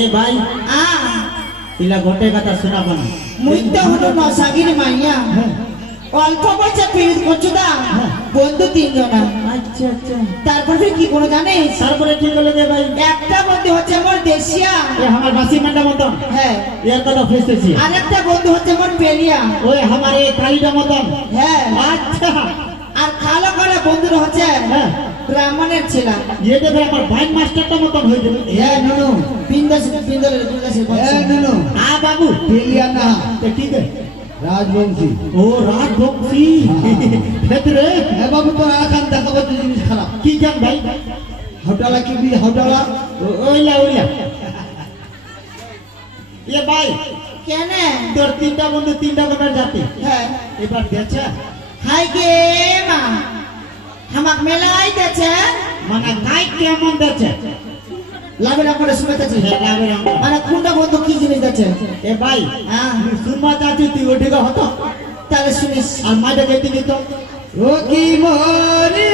এ ভাই ইলা ঘটে কথা শোনাবো না মুই তো হলো নসাগির মাইয়া অল্প বয়সে ফিরিত করছো দা বন্ধু তিনজনা। আচ্ছা আচ্ছা তারপরে কি কোনো জানিস? তারপরে কি বলে দে ভাই একটা বন্ধু হচ্ছে মোর দেশিয়া, এ আমার বাসি মান্ডা মতন হ্যাঁ। এর কথা ফেসতেছি। আর একটা বন্ধু হচ্ছে মোর পেলিয়া, ওই আমার এই কালিটা মতন। হ্যাঁ। আচ্ছা আর খালো করে বন্ধুরা হচ্ছে হ্যাঁ ব্রাহ্মণের ছিলাম। ये देख আমার ভাই মাস্টারটা মতন হই যাবে। এ নুনু বিন্দাস বিন্দাসের এ নুনু আ বাবু পেলিয়া না তে ঠিক আছে রাজবংশী। ও রাজবংশী ভেতরে এ বাবু তোর আখান দেখাবো তো জিনিস খারাপ। কি জান ভাই হটালা কি বি হটালা ওইলা ওইলা এ ভাই কেন? তোর তিনটা বন্ধু তিনটা কোনার জাতি হ্যাঁ। এবার দেখছে হাই গে মা হামাক মেলাই দেছে মানে গাই কেমন দেখছে লাভের করে শুনেছি। লাভের আঙ্গুর। মানে কোনটা বন্ধু কি জিনিস দেছে? এ ভাই হ্যাঁ। সুরমা চাচি তুই ওদিকে হতো তাহলে শুনিস। আর মাঝে যেতে দিত ও কি মরি